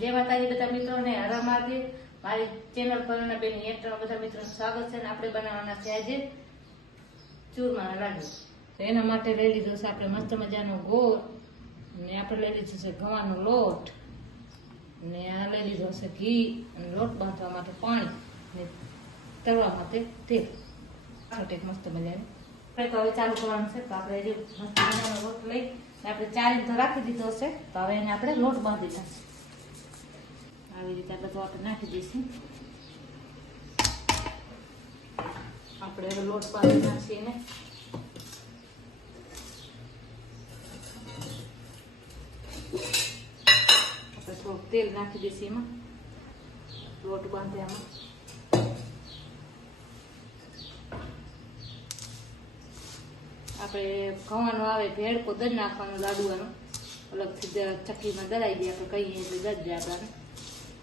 જય માતાજી બધા મિત્રોને હર મહાદેવ। મારી ચેનલ પર બેન હેઠળ બધા મિત્રોનું સ્વાગત છે। આપણે બનાવવાના છે આજે ચૂરમાના લાડુ। તો એના માટે લઈ લીધો છે આપણે મસ્ત મજાનો ગોળ, ને આપણે લઈ લીધો છે ઘઉંનો લોટ, ને આ લઈ લીધો છે ઘી, અને લોટ બાંધવા માટે પાણી, ને તળવા માટે તેલ। મસ્ત મજાની તો હવે ચાલુ કરવાનું છે। તો આપણે જે મસ્ત મજાનો લોટ લઈ આપણે 4 ઇંચ રાખી દીધો છે। તો હવે એને આપણે લોટ બાંધી નાખીશું। આવી રીતે બધું આપણે નાખી દઈશું। આપણે હવે લોટ બાંધી નાખીને આપણે થોડુંક તેલ નાખી દઈશું એમાં, લોટ બાંધ્યામાં। આપણે ઘઉંનો આવે ભેળકો દળ નાખવાનો લાડુવાનો, અલગથી ચક્કીમાં દળાઈ દઈએ આપણે કહીએ એટલે દળ જાય આપણને।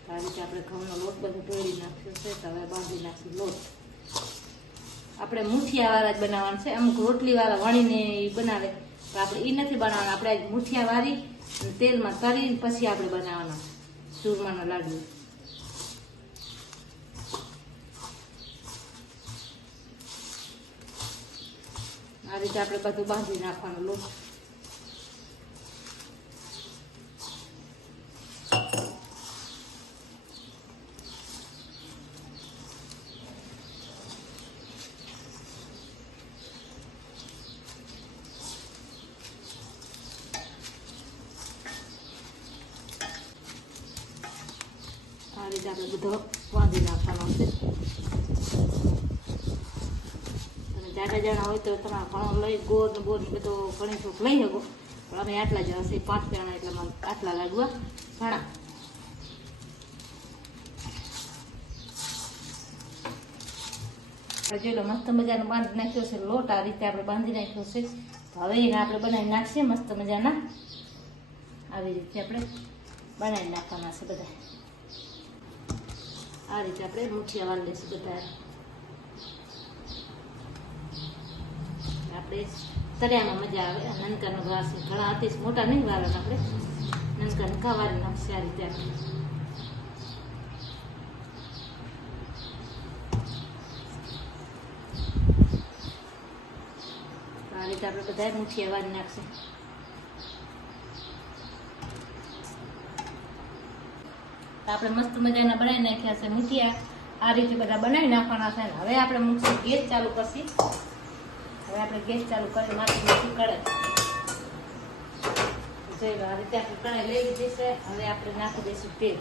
આ રીતે આપણે ઘઉંનો લોટ બધો ઢોળી નાખ્યો છે। તો હવે બાંધી નાખીએ લોટ। આપણે મુઠિયાવાળા જ બનાવવાનું છે। અમુક રોટલીવાળા વણીને બનાવે, તો આપણે એ નથી બનાવવાના। આપણે મુઠિયા વાળી તેલમાં તળીને પછી આપણે બનાવવાના ચૂરમાના લાડુ। આ રીતે આપણે બધું બાંધી નાખવાનો લોટ। આ રીતે આપણે બધો બાંધી નાખવાનો છે। જાડા જણા હોય તો તમે ઘણો લઈ ગોળ ને બોર ને બધો ઘણી થોડુંક લઈ શકો, પણ અમે આટલા જ હશે 5 જણા એટલે આટલા લાડવા ઘણા। જેલો મસ્ત મજાનો બાંધી નાખ્યો છે લોટ, આ રીતે આપણે બાંધી નાખ્યો છે। તો હવે એને આપણે બનાવી નાખીએ મસ્ત મજાના। આવી રીતે આપણે બનાવી નાખવાના છે બધા। આ રીતે આપણે મુઠિયા વાળી લઈશું બધા। આપણે તળિયામાં મજા આવે। નનકાનો ઘાસ ઘણા અતિ મોટા નહીં વાળવાના, આપણે નનકા નકા વાળી નાખશે આ રીતે। આ રીતે આપણે બધા મુઠિયા વાળી નાખશે। આપણે મસ્ત મજાના બનાવી નાખ્યા છે મુઠિયા। આ રીતે બધા બનાવી નાખવાના છે। હવે આપણે મૂકશું ગેસ ચાલુ કરશી। હવે આપણે ગેસ ચાલુ કરી માથે કઢાઈ જોઈ લો, આ રીતે આપણે કઢાઈ લઈ લીધી છે। હવે આપણે નાખી દઈશું તેલ।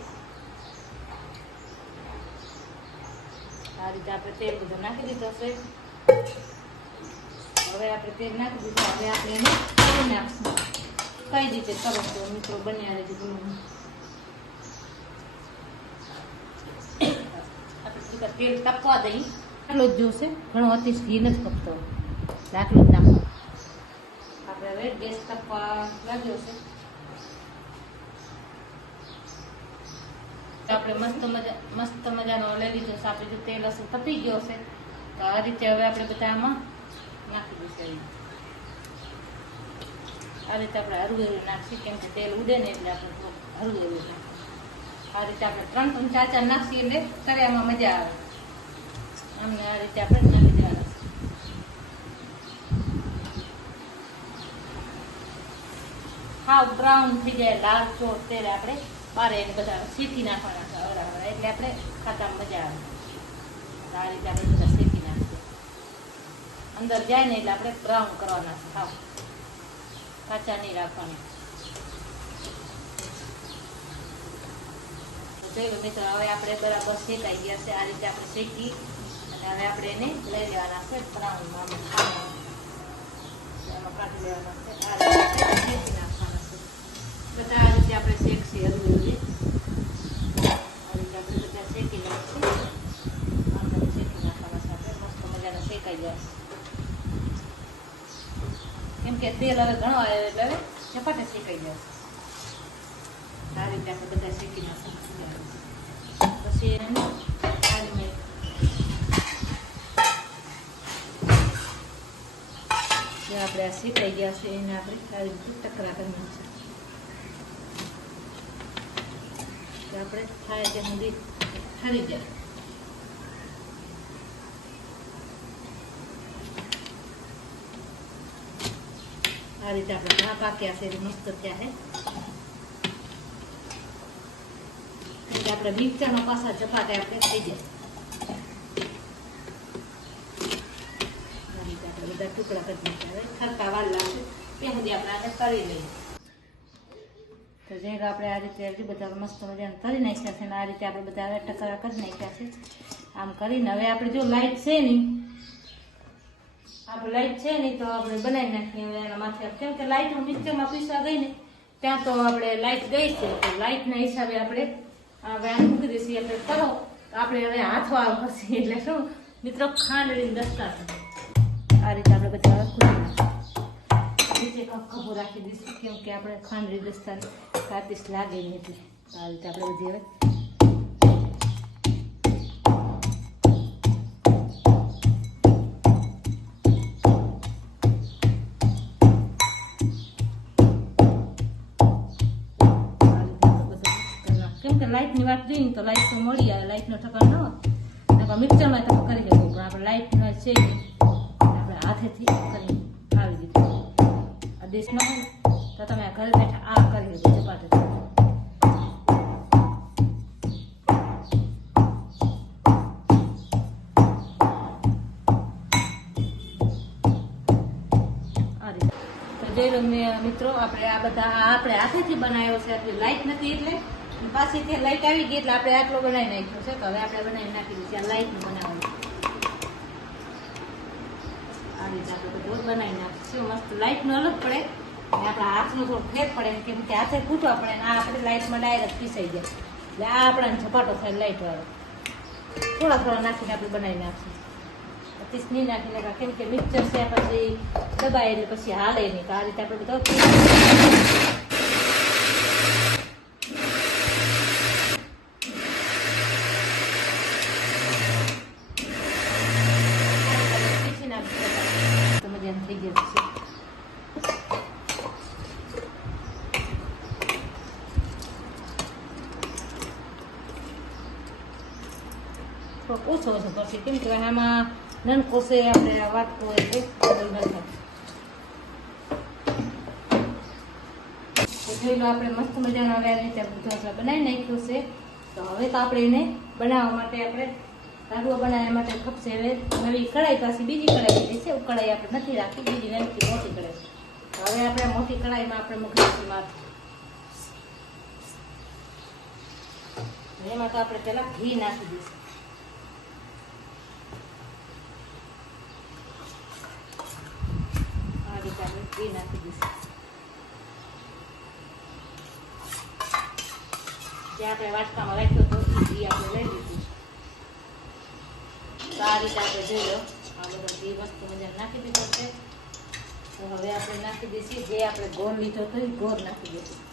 આ રીતે આપણે તેલ બધું નાખી દીધો છે। હવે આપણે તેલ નાખી દીધું। હવે આપણે એને તળી નાખશું। કઈ રીતે કરો તો મિત્રો બન્યા રહેજો તમે। આપણે તેલ તપવા દઈ, આટલો જ જોશે, ઘણો અતિ ઘી નથી પકતો, આટલું જ નાખો। આપણે હવે ગેસ તપવા લાગ્યો છે। આપણે મસ્ત મજાનો લઈ લીધો છે। આપણે જો તેલ હશે તપી ગયો છે, તો આ રીતે હવે આપણે બધા આમાં નાખી દઈશું। આ રીતે આપણે હળવું હળવું નાખીએ, કેમ કે તેલ ઉડે ને એટલે આપણે હળવું હળવું નાખીએ। આ રીતે આપણે 3 4 નાખીએ એટલે તળિયામાં મજા આવે। અમને આ રીતે આપણે નાખી દેવાના। હાવ બ્રાઉન થઈ જાય લાલ ચોટ ત્યારે આપણે બારે એને બધા શેકી નાખવાના છે અવરા, એટલે આપણે ખાતામાં મજા આવે। આ રીતે આપણે બધા શેકી નાખીએ, અંદર જાય ને એટલે આપણે બ્રાઉન કરવાના છે, હાવ કાચા નહીં રાખવાના। જોઈ લો મિત્રો, હવે આપણે બરાબર શેકાઈ ગયા છે। આ રીતે આપણે શેકી અને હવે આપણે એને લઈ લેવાના છે બ્રાઉનમાં, એમાં કાઢી લેવાના છે। આ રીતે શેકી નાખવાના છે બધા। આ રીતે આપણે શેકશી હળવી હળવી, આ રીતે આપણે બધા શેકી નાખીએ। અંદર શેકી નાખવાના છે આપણે, મસ્ત મજાના શેકાઈ જશે। કેમ કે તેલ હવે ઘણો આવે એટલે હવે ઝપાટે શેકાઈ જશે। આ રીતે આપણે બધા શેકી નાખીએ। પછી એને કાઢી આપણે આ શેકાઈ ગયા છે એને આપણે આવી રીતે ટકરા કરી નાખીએ। આપણે થાય ત્યાં સુધી ઠરી જાય. આ રીતે આપણે ઘણા પાક્યા છે મસ્ત થયા છે. આપણે મિક્સરમાં પાછા ચપાટા આપણે થઈ જાય. આ રીતે આપણે બધા ટુકડા કરી નાખ્યા. ખરકા વાર લાગશે ત્યાં સુધી આપણે આને કરી લઈએ. તો જે આપણે આ રીતે બધા મસ્ત મજાને કરી નાખ્યા છે. આ રીતે આપણે બધા ટકરા કરી નાખ્યા છે. આમ કરીને હવે આપણે જો લાઈટ છે નહીં, આપણે લાઈટ છે નહીં તો આપણે બનાવી નાખીએ. હવે એના માથે કેમ કે લાઈટ મિક્સરમાં પીસવા ગઈ ને ત્યાં તો આપણે લાઈટ ગઈ છે, તો લાઈટના હિસાબે આપણે હવે આને મૂકી દઈશું. એટલે કરો તો આપણે હવે હાથ વાળો કરશે. એટલે શું મિત્રો, ખાંડની દસ્તા આ રીતે આપણે બધા નીચે ખભો રાખી દઈશું, કેમ કે આપણે ખાંડની દસ્તાની કાતિસ લાગે નહીં. એટલે આ રીતે આપણે બધી હવે લાઈટની વાત જોઈ ને તો લાઈટ તો મળી આવે, લાઈટનો ઠકાણ ન હોય. મિક્સરમાં તમે કરી શકો, પણ આપણે લાઈટ ન છે આપણે હાથેથી કરી આવી દીધું. આ દેશ ન હોય તો તમે ઘરે બેઠા આ કરી શકો ચપાટી. આ રીતે તો જોઈ લો મિત્રો, આપણે આ બધા આપણે હાથેથી બનાવ્યો છે. આટલી લાઈટ નથી એટલે પાછી ત્યાં લાઈટ આવી ગઈ એટલે આપણે આટલો બનાવી નાખ્યો છે. તો હવે આપણે બનાવી નાખી દઈશું. આ લાઈટ નું બનાવવાનું આ રીતે આપણે બધું બનાવી નાખીશું. મસ્ત લાઈટ નું અલગ પડે અને આપણા હાથનું થોડું ફેર પડે, કેમ કે હાથે ખૂટવા પડે ને આ આપણે લાઈટમાં ડાયરેક્ટ પીસાઈ જાય. એટલે આ આપણાને ઝપાટો થાય લાઈટ વાળો. થોડા થોડા નાખીને આપણે બનાવી નાખીશું. પચીસ નહીં નાખીને, કેમ કે મિક્સર છે પછી દબાય એટલે પછી હાલે નહીં. તો આ રીતે આપણે બધો થઈ ગયું છે. ઓછો ઓછો પછી, કેમ કે આમાં નનકો છે આપણે વાટકો એટલે જોઈ લો આપણે મસ્ત મજાનો હવે આ રીતે ઢોસા બનાવી નાખ્યું છે. તો હવે તો આપણે એને બનાવવા માટે આપણે લાડવા બનાવવા માટે ખપશે હવે નવી કઢાઈ. પાછી બીજી કઢાઈ લીધી છે. કઢાઈ આપણે નથી રાખી, બીજી નાની મોટી કઢાઈ. હવે આપણે મોટી કઢાઈમાં આપણે મૂકીશું માથું. એમાં તો આપણે પેલા ઘી નાખી દઈશું. આ રીતે આપણે ઘી નાખી દઈશું. જે આપણે વાટકામાં રાખ્યો હતો ઘી આપણે લઈ લીધું. આ રીતે આપણે જોઈ લો આ બધો ઘી વસ્તુ મજા નાખી દીધો છે. તો હવે આપણે નાખી દઈશું જે આપણે ગોળ લીધો હતો એ ગોળ નાખી દઈશું.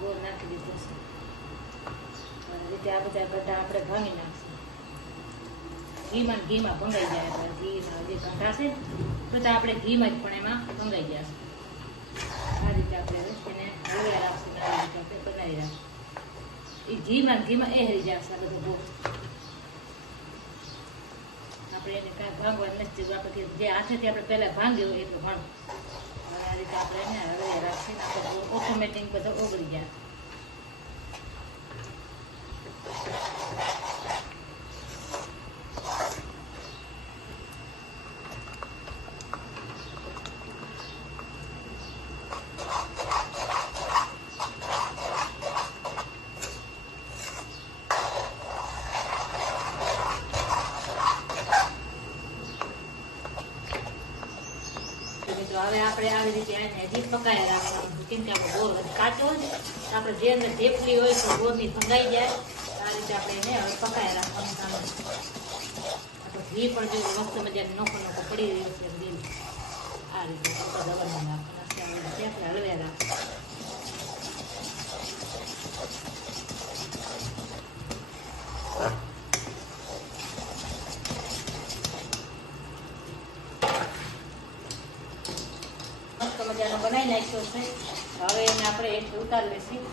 ગોળ નાખી દીધો છે. રીતે આ બધા ગઢા આપણે ભાંગી નાખશું. ઘીમાં ભંગાઈ જાય. આપણે ઘીમાં જે ગઢા છે બધા આપણે ઘીમાં જ પણ એમાં ભંગાઈ જશે. આ રીતે આપણે એને હળવ્યા રાખશું. આ રીતે આપણે બનાવી રાખશું. એ ઘીમાં એ હરી જશે. આ બધું ગોળ આપણે એને કાંઈ ભાંગવા નથી. આપણે જે હાથેથી આપણે પહેલા ભાંગ્યો એટલું ભાંગ. આ રીતે આપણે એને હળવ્યા રાખીને આપણે ઓટોમેટિક બધો ઓગળી જાય. હવે આપણે આવી રીતે હજી પકાયા રાખવાનું. કેમ કે આપણે ગોળ કાચો હોય ને આપણે જે અંદર ઢેફલી હોય તો ગોળની ભંગાઈ જાય. આ રીતે આપણે એને હવે પકાયા રાખવાનું. આપણે ઘી પણ જો મસ્ત મજાનું નોખો નોખો પડી રહ્યો છે દિલ આ રીતે બધા બનાવી નાખવાના છે આપણે હળવેરા મસ્ત મજાનો બનાવી નાખ્યો છે હવે એને આપણે એક ઉતારી લઈશું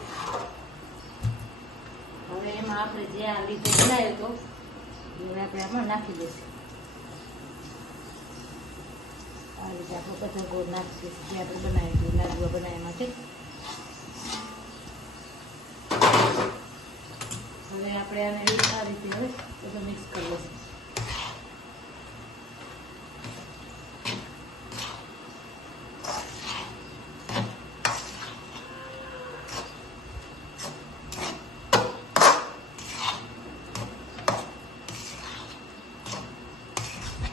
હવે એમાં આપણે જે આ લીધો બનાવ્યો હતો હવે આપણે આમાં નાખી દઈશું આ રીતે આપણે બધા ગોળ નાખી દઈશું જે આપણે બનાવી દઈએ લાડવા બનાવવા માટે હવે આપણે આને આ રીતે હવે બધું મિક્સ કરી લઈશું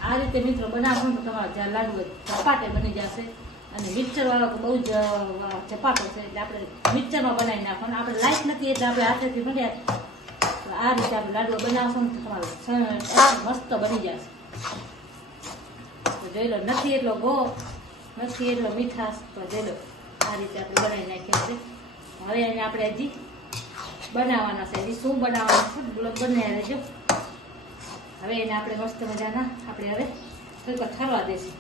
આ રીતે મિત્રો બનાવશો તો તમારા જ્યાં લાડુ ચપાટે બની જશે અને મિક્સર વાળો તો બહુ જ ચપાટો છે એટલે આપણે મિક્સરમાં બનાવી નાખવાનું આપણે લાઈટ નથી એટલે આપણે હાથેથી બન્યા તો આ રીતે આપણે લાડુ બનાવશો તો તમારું મસ્ત બની જશે તો જોઈ લો નથી એટલો ગો નથી એટલો મીઠાશ તો જોઈ લો આ રીતે આપણે બનાવી નાખ્યા છે હવે એને આપણે હજી બનાવવાના છે હજી શું બનાવવાનું છે બનાવી રહેજો હવે એને આપણે મસ્ત મજાના આપણે હવે થોડીક ઠરવા દઈશું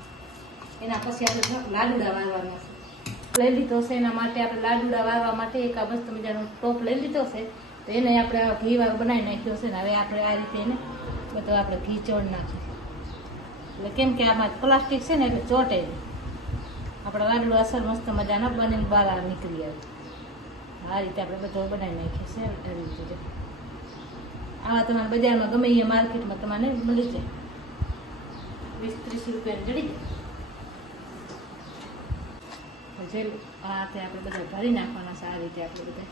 એના પછી આપણે લાડુડા વાળવાના છે લઈ લીધો છે એના માટે આપણે લાડુડા વાળવા માટે એક આ મસ્ત મજાનો ટોપ લઈ લીધો છે તો એને આપણે ઘી વાળો બનાવી નાખ્યો છે ને હવે આપણે આ રીતે એને બધું આપણે ઘી ચોળ નાખીએ એટલે કેમ કે આમાં પ્લાસ્ટિક છે ને એટલે ચોટે આપણે લાડુ અસર મસ્ત મજાના બનીને બહાર નીકળી આવે આ રીતે આપણે બધું બનાવી નાખીએ છીએ આ રીતે આવા તમારે બજારમાં ગમે એ માર્કેટમાં તમારે મળી જાય 20-30 રૂપિયાની જડી જાય આ રીતે આપણે બધા ભરી નાખવાના છે આ રીતે આપણે બધા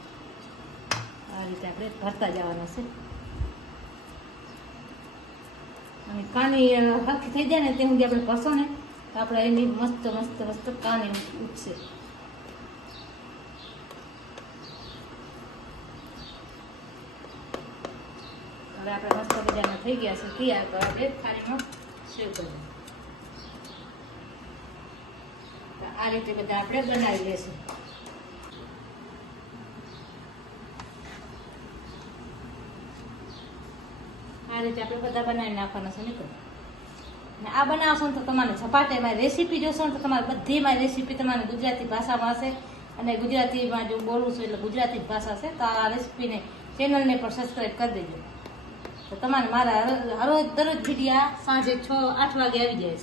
આ રીતે આપણે ભરતા જવાના છે અને કાની હરખી થઈ જાય ને તે સુધી આપણે ભરશો ને તો આપણે એની મસ્ત મસ્ત મસ્ત કાની ઉઠશે હવે આપણે મસ્ત મજાના થઈ ગયા છે તૈયાર તો આપણે થાળીમાં સેવ કરીએ આ રીતે બધા આપણે બનાવી લઈશું આ રીતે આપણે બધા બનાવી નાખવાના છે નીકળ ને આ બનાવશો ને તો તમારે ઝપાટે મારી રેસીપી જોશો ને તો તમારે બધી મારી રેસીપી તમારે ગુજરાતી ભાષામાં હશે અને ગુજરાતીમાં જો બોલું છું એટલે ગુજરાતી ભાષા છે તો આ રેસીપીને ચેનલને પણ સબસ્ક્રાઈબ કરી દેજો તો તમારે મારા રોજ દરરોજ વિડીયા સાંજે 6-8 વાગે આવી જાય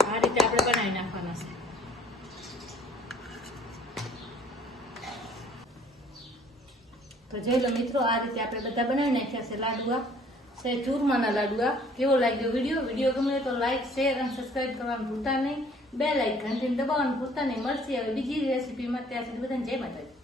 છે આ રીતે આપણે બનાવી નાખવાના છે તો જોઈ લો મિત્રો આ રીતે આપણે બધા બનાવી નાખ્યા છે લાડુઆ છે ચૂરમાના લાડુઆ કેવો લાગ્યો વિડીયો ગમે તો લાઈક શેર અને સબસ્ક્રાઈબ કરવાનું ભૂલતા નહીં બેલ આઇકન દબાવવાનું ભૂલતા નહીં મળશે હવે બીજી રેસીપીમાં ત્યાં સુધી બધાને જય માતાજી